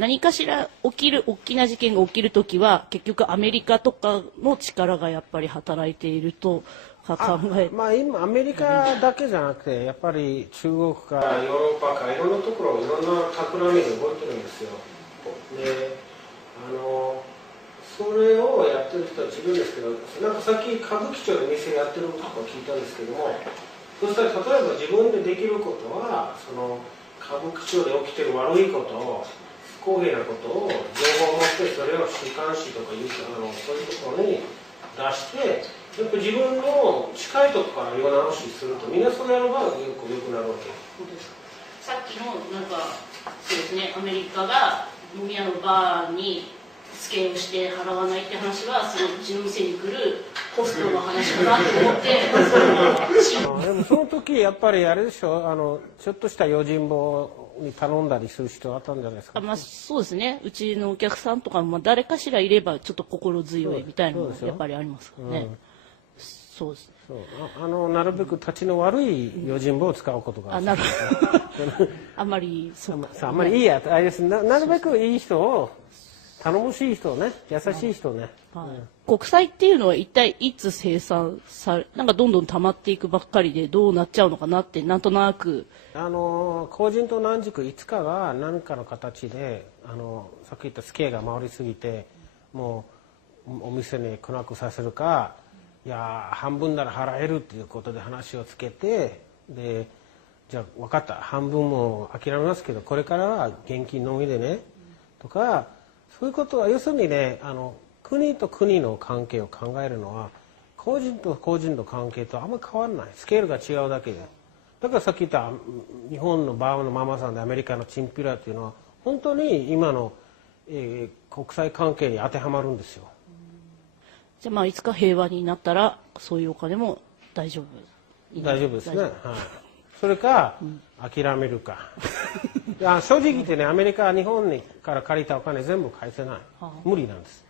何かしら大きな事件が起きるときは結局アメリカとかの力がやっぱり働いていると考え。まあ今アメリカだけじゃなくてやっぱり中国かヨーロッパかいろんなところいろんな企みで動いてるんですよ。でそれをやってる人は自分ですけど、なんかさっき歌舞伎町で店やってるとか聞いたんですけども、そしたら例えば自分でできることはその歌舞伎町で起きてる悪いことを不公平なことを情報を持ってそれを週刊誌とかいうそういうところに出してやっぱ自分の近いところから世直しするとみんなそれやればよくなるわけ。さっきのなんかそうですね、アメリカが飲み屋のバーに付けをして払わないって話はそのうちの店に来るホストの話かなと思ってでもその時やっぱりあれでしょ、ちょっとした用心棒に頼んだりする必要あったんじゃないですか。まあそうですね、うちのお客さんとかも誰かしらいればちょっと心強いみたいなのもやっぱりありますからね。そうです。なるべく立ちの悪い用心棒を使うことがあまりあんまりいいやあれです。なるべくいい人を頼もしい人ね、優しい人ね。国債っていうのは一体いつ生産され、なんかどんどん溜まっていくばっかりでどうなっちゃうのかなってなんとなく。公人と軟軸いつかが何かの形でさっき言ったスケが回りすぎてもうお店に来なくさせるか、いや半分なら払えるっていうことで話をつけて、でじゃあ分かった半分も諦めますけどこれからは現金のみでねとか、そういうことは要するにね国と国の関係を考えるのは個人と個人の関係とあんまり変わらない、スケールが違うだけで。だからさっき言った日本のバーのママさんでアメリカのチンピラっていうのは本当に今の、国際関係に当てはまるんですよ。じゃあまあいつか平和になったらそういうお金も大丈夫。大丈夫ですね。はい、それか、諦めるか。正直言ってね、アメリカは日本から借りたお金全部返せない。無理なんです。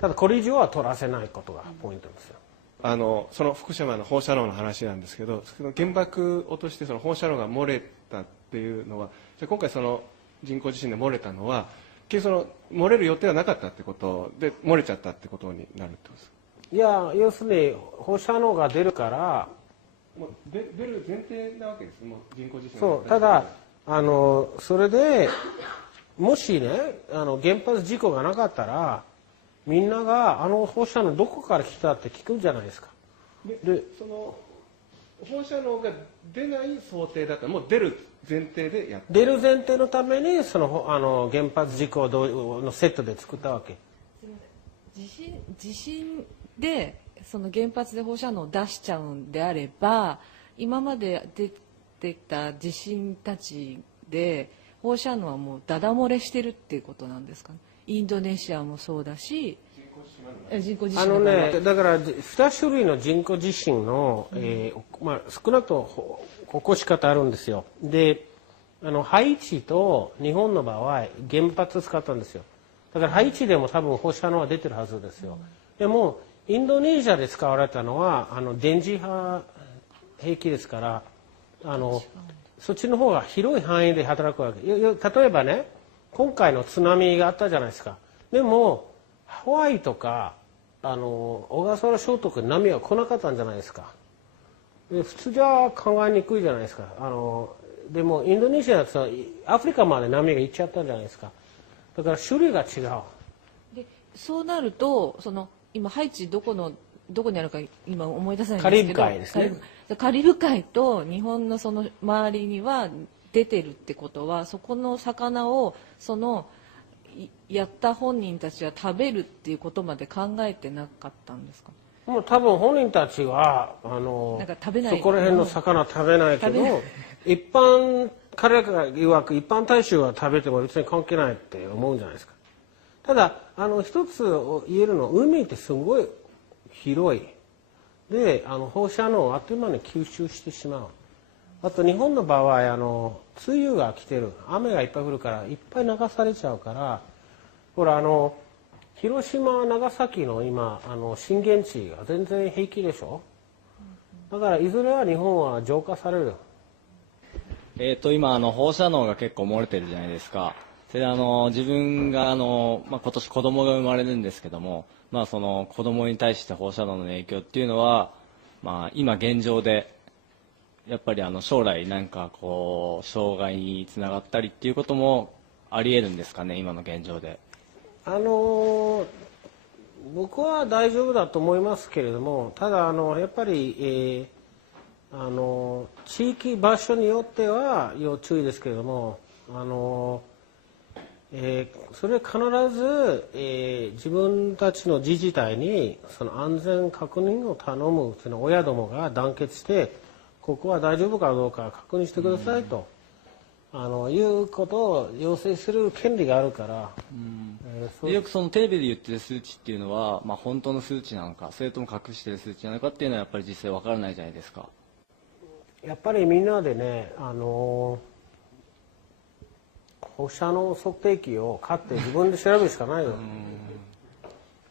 ただこれ以上は取らせないことがポイントですよ。その福島の放射能の話なんですけど、原爆落としてその放射能が漏れたっていうのは、じゃあ今回その人工地震で漏れたのは結局その漏れる予定はなかったってことで漏れちゃったってことになるってことですか。いや要するに放射能が出るからもう出る前提なわけです。もう人工地震そう、ただそれでもしね原発事故がなかったらみんなが放射能どこから来たって聞くんじゃないですか。でその放射能が出ない想定だったらもう出る前提でやった。出る前提のためにその原発事故のセットで作ったわけ。地震でその原発で放射能を出しちゃうんであれば今まで出てきた地震たちで放射能はもうダダ漏れしてるっていうことなんですかね。インドネシアもそうだし人工地震だから2種類の人工地震の、少なくとも起こし方あるんですよ。でハイチと日本の場合原発使ったんですよ。だからハイチでも多分放射能は出てるはずですよ。でもインドネシアで使われたのは電磁波兵器ですからそっちの方が広い範囲で働くわけ。例えばね今回の津波があったじゃないですか。でもハワイとか小笠原諸島に波は来なかったんじゃないですか。で普通じゃ考えにくいじゃないですか。でもインドネシアはアフリカまで波が行っちゃったじゃないですか。だから種類が違う。でそうなると今ハイチどこにあるか今思い出せないんカリですけどブ海ですね。カリブ海と日本のその周りには出てるってことはそこの魚をやった本人たちは食べるっていうことまで考えてなかったんですか。もう多分本人たちはなんか食べないそこら辺の魚食べないけど彼らが曰く一般大衆は食べても別に関係ないって思うんじゃないですか。ただ一つ言えるのは海ってすごい広いで放射能をあっという間に吸収してしまう。あと日本の場合梅雨が来てる雨がいっぱい降るからいっぱい流されちゃうからほら広島長崎の今震源地が全然平気でしょ。だからいずれは日本は浄化される。今放射能が結構漏れてるじゃないですか。それで自分が今年子供が生まれるんですけども、その子供に対して放射能の影響っていうのは、今現状でやっぱり将来なんかこう障害につながったりっていうこともありえるんですかね、今の現状で。僕は大丈夫だと思いますけれども、ただやっぱり、地域場所によっては要注意ですけれども、それ必ず、自分たちの自治体にその安全確認を頼む、その親どもが団結してここは大丈夫かどうか確認してくださいと、いうことを要請する権利があるから、よくそのテレビで言ってる数値っていうのは、本当の数値なのかそれとも隠してる数値なのかっていうのはやっぱり実際わからないじゃないですか。やっぱりみんなでね、放射能測定器を買って自分で調べるしかないよ。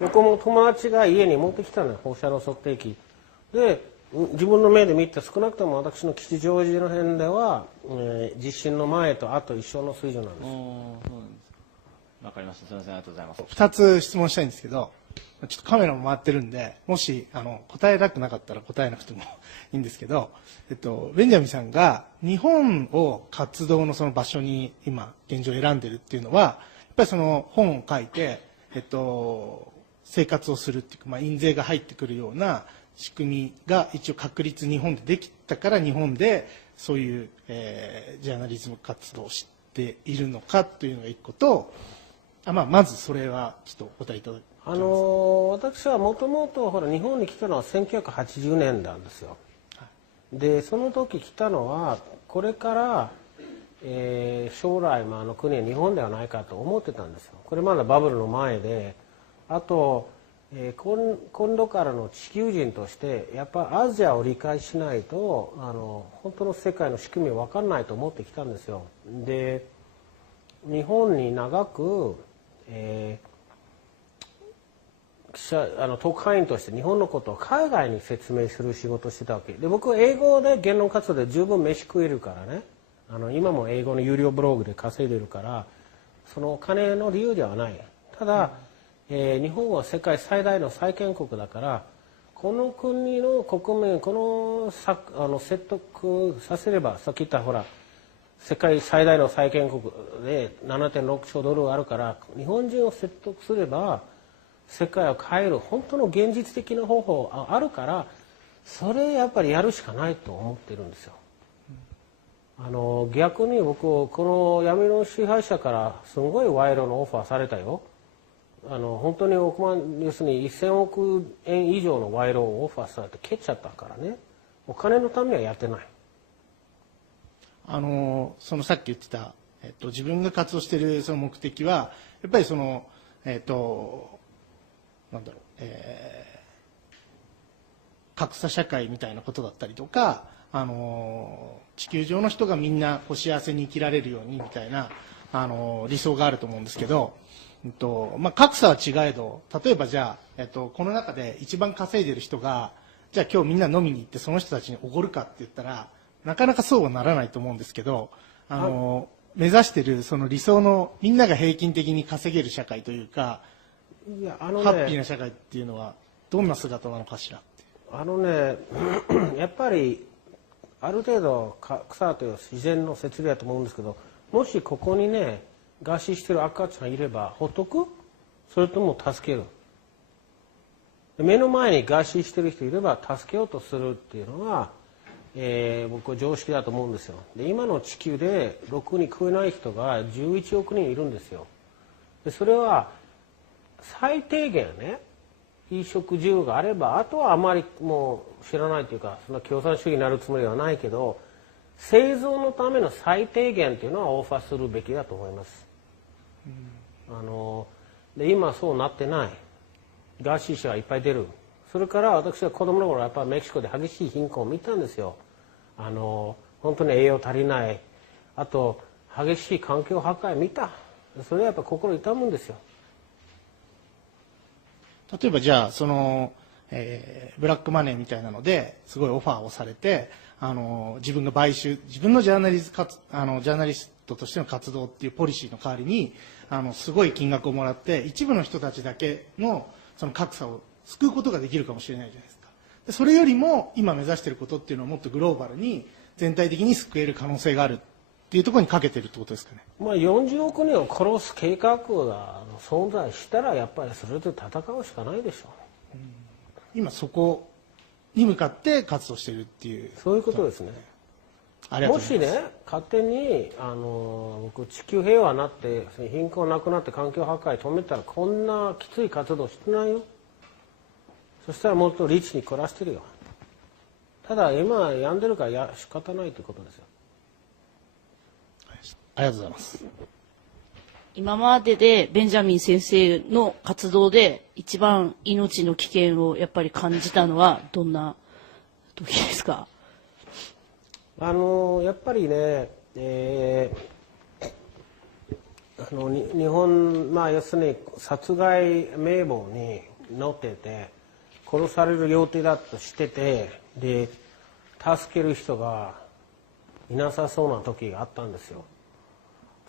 僕も友達が家に持ってきたのよ、放射能測定器で、自分の目で見て少なくとも私の吉祥寺の辺では、地震の前と後一緒の水準なんです。そうなんですか。わかりました。すみません、ありがとうございます。2つ質問したいんですけど、ちょっとカメラも回ってるんで、もし答えたくなかったら答えなくてもいいんですけど、ベンジャミンさんが日本を活動のその場所に今現状選んでるっていうのは、やっぱりその本を書いて、生活をするっていうか、印税が入ってくるような仕組みが一応確立日本でできたから、日本でそういう、ジャーナリズム活動をしているのかというのが一個と、まずそれはちょっとお答えいただきます。私はもともと日本に来たのは1980年なんですよ。でその時来たのはこれから、将来国は日本ではないかと思ってたんですよ。これまだバブルの前で、あと、今度からの地球人としてやっぱアジアを理解しないと本当の世界の仕組みは分からないと思ってきたんですよ。で日本に長く、特派員として日本のことを海外に説明する仕事をしてたわけで、僕は英語で言論活動で十分飯食えるからね、今も英語の有料ブログで稼いでるから、そのお金の理由ではない。ただ、日本は世界最大の債権国だから、この国の国民説得させれば、さっき言った世界最大の債権国で 7.6 兆ドルあるから、日本人を説得すれば世界を変える本当の現実的な方法あるから、それやっぱりやるしかないと思ってるんですよ。逆に僕この闇の支配者からすごい賄賂のオファーされたよ。本当に要するに1000億円以上の賄賂をオファーされて蹴っちゃったからね。お金のためにはやってない。そのさっき言ってた、自分が活動しているその目的はやっぱりそのなんだろう、格差社会みたいなことだったりとか、地球上の人がみんな幸せに生きられるようにみたいな理想があると思うんですけど、格差は違えど、例えばじゃあ、この中で一番稼いでる人がじゃあ今日みんな飲みに行ってその人たちにおごるかって言ったらなかなかそうはならないと思うんですけど、目指してるその理想のみんなが平均的に稼げる社会というか、ハッピーな社会っていうのはどんな姿なのかしらって。やっぱりある程度草という自然の摂理だと思うんですけど、もしここにね餓死してる赤ちゃんいればほっとく？それとも助ける？目の前に餓死してる人いれば助けようとするっていうのは、僕は常識だと思うんですよ。で今の地球でろくに食えない人が11億人いるんですよ。でそれは最低限ね衣食住があれば、あとはあまりもう知らないというか、そんな共産主義になるつもりはないけど、生存のための最低限というのはオーファーするべきだと思います。で今はそうなってない。餓死者がいっぱい出る。それから私は子供の頃やっぱりメキシコで激しい貧困を見たんですよ。本当に栄養足りない、あと激しい環境破壊見た。それはやっぱ心痛むんですよ。例えばじゃあその、ブラックマネーみたいなのですごいオファーをされて、自分が自分のジャーナリストとしての活動っていうポリシーの代わりにすごい金額をもらって、一部の人たちだけのその格差を救うことができるかもしれないじゃないですか。でそれよりも今目指していることっていうのはもっとグローバルに全体的に救える可能性があるっていうところにかけてるってことですかね。まあ、40億人を殺す計画が存在したらやっぱりそれと戦うしかないでしょう。今そこに向かって活動しているっていう、そういうことですね。ありがとうもございます。しね、勝手に僕地球平和になって貧困なくなって環境破壊止めたらこんなきつい活動してないよ。そしたらもっとリッチに暮らしてるよ。ただ今病んでるから仕方ないということですよ。ありがとうございます。今まででベンジャミン先生の活動で一番命の危険をやっぱり感じたのはどんな時ですか？やっぱりね、日本、まあ、要するに殺害名簿に載ってて殺される予定だとしてて、で助ける人がいなさそうな時があったんですよ。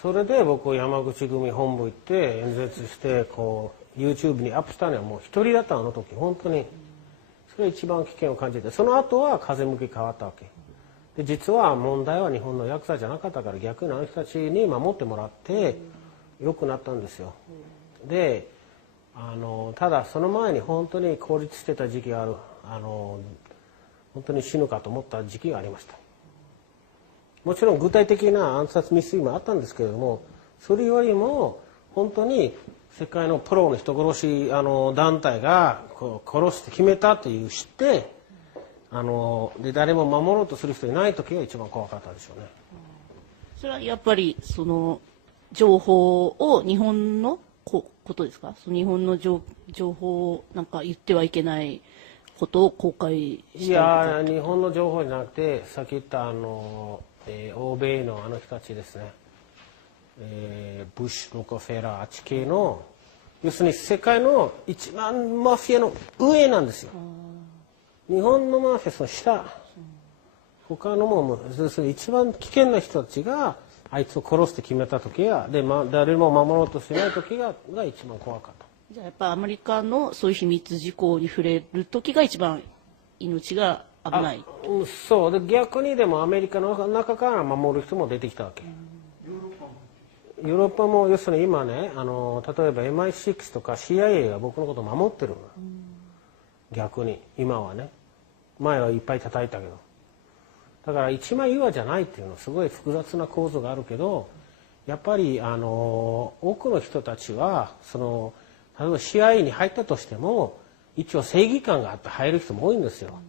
それで僕山口組本部行って演説してこう YouTube にアップしたのはもう一人だったあの時。本当にそれ一番危険を感じて、その後は風向き変わったわけで、実は問題は日本のヤクザじゃなかったから逆にあの人たちに守ってもらって良くなったんですよ。でただその前に本当に孤立してた時期がある。本当に死ぬかと思った時期がありました。もちろん具体的な暗殺未遂もあったんですけれども、それよりも本当に世界のプロの人殺し団体がこう殺して決めたという知ってで誰も守ろうとする人いない時が一番怖かったでしょうね。それはやっぱりその情報を日本のことですか？その日本の情報をなんか言ってはいけないことを公開したりとか。いや日本の情報じゃなくてさっき言った欧米の人たちですね、ブッシュ、ロコフェラー、あっち系の要するに世界の一番マフィアの上なんですよ。日本のマフィアその下、他のも要するに一番危険な人たちがあいつを殺して決めた時がで、誰も守ろうとしない時が一番怖かった。じゃあやっぱアメリカのそういう秘密事項に触れる時が一番命が危ない。そうで逆にでもアメリカの中から守る人も出てきたわけ。ヨーロッパも要するに今ね例えば MI6 とか CIA が僕のことを守ってるの。逆に今はね、前はいっぱい叩いたけど、だから一枚岩じゃないっていうのはすごい複雑な構造があるけど、やっぱり多くの人たちは例えば CIA に入ったとしても一応正義感があって入る人も多いんですよ。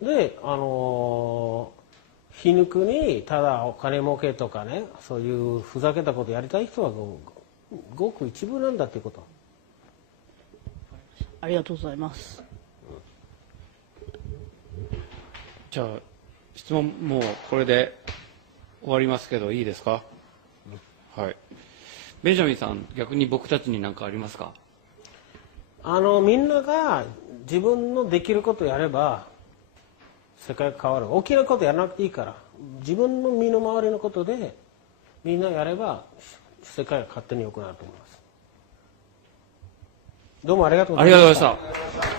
で皮肉にただお金儲けとかね、そういうふざけたことやりたい人はごく一部なんだっていうこと。ありがとうございます。じゃあ質問もうこれで終わりますけどいいですか？はい。ベンジャミンさん、逆に僕たちに何かありますか？みんなが自分のできることをやれば世界が変わる。大きなことやらなくていいから自分の身の回りのことでみんなやれば世界が勝手に良くなると思います。どうもありがとうございました。ありがとうございました。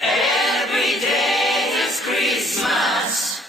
Every day the Christmas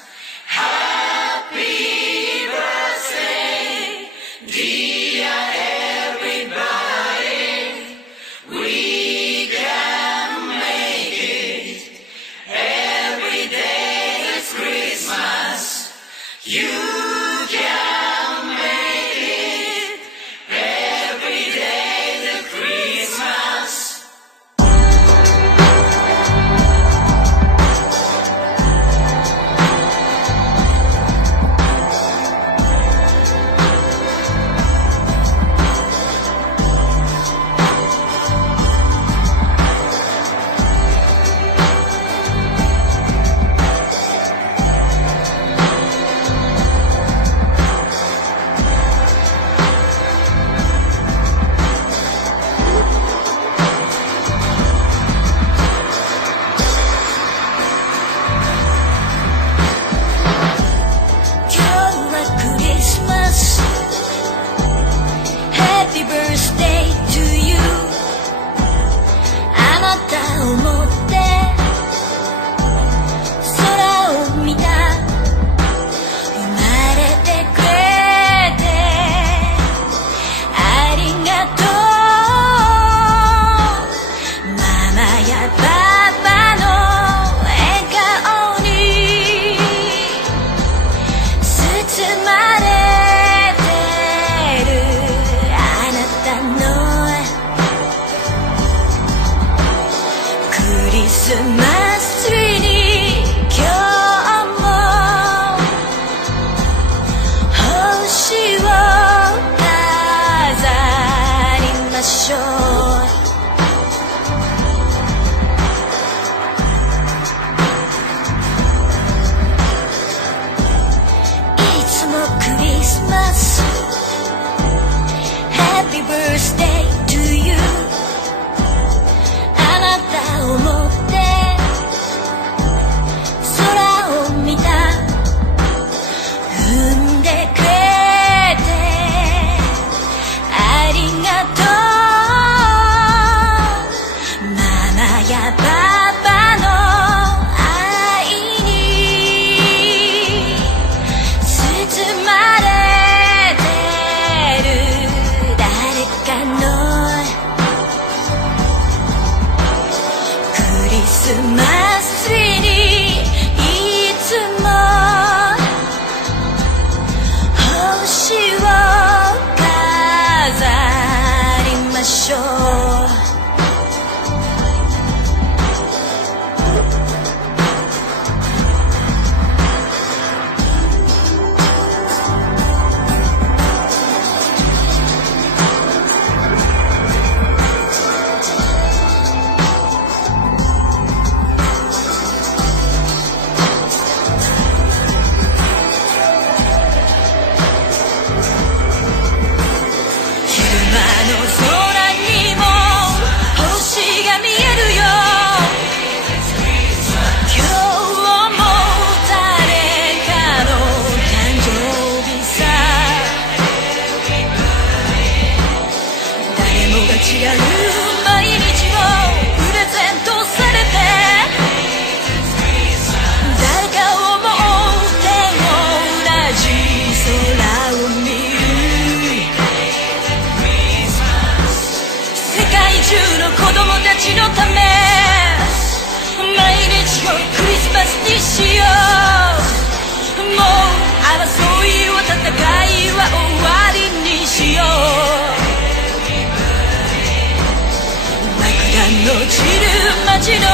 街の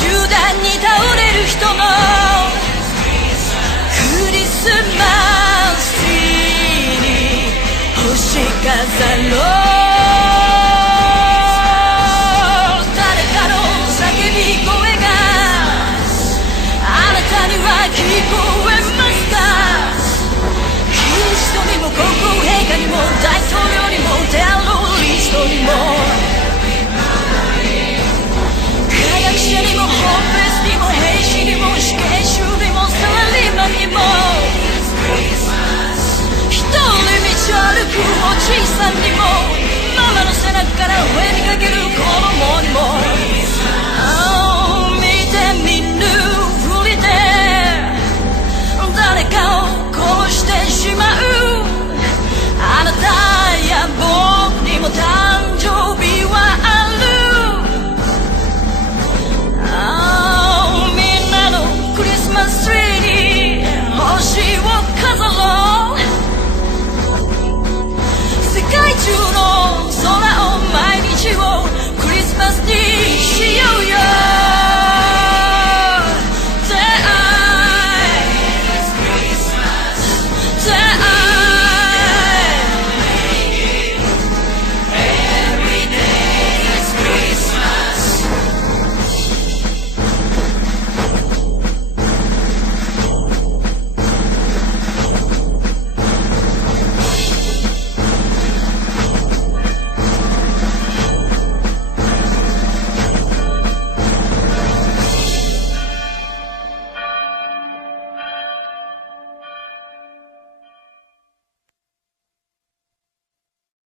銃弾に倒れる人もクリスマスツリーに星飾ろう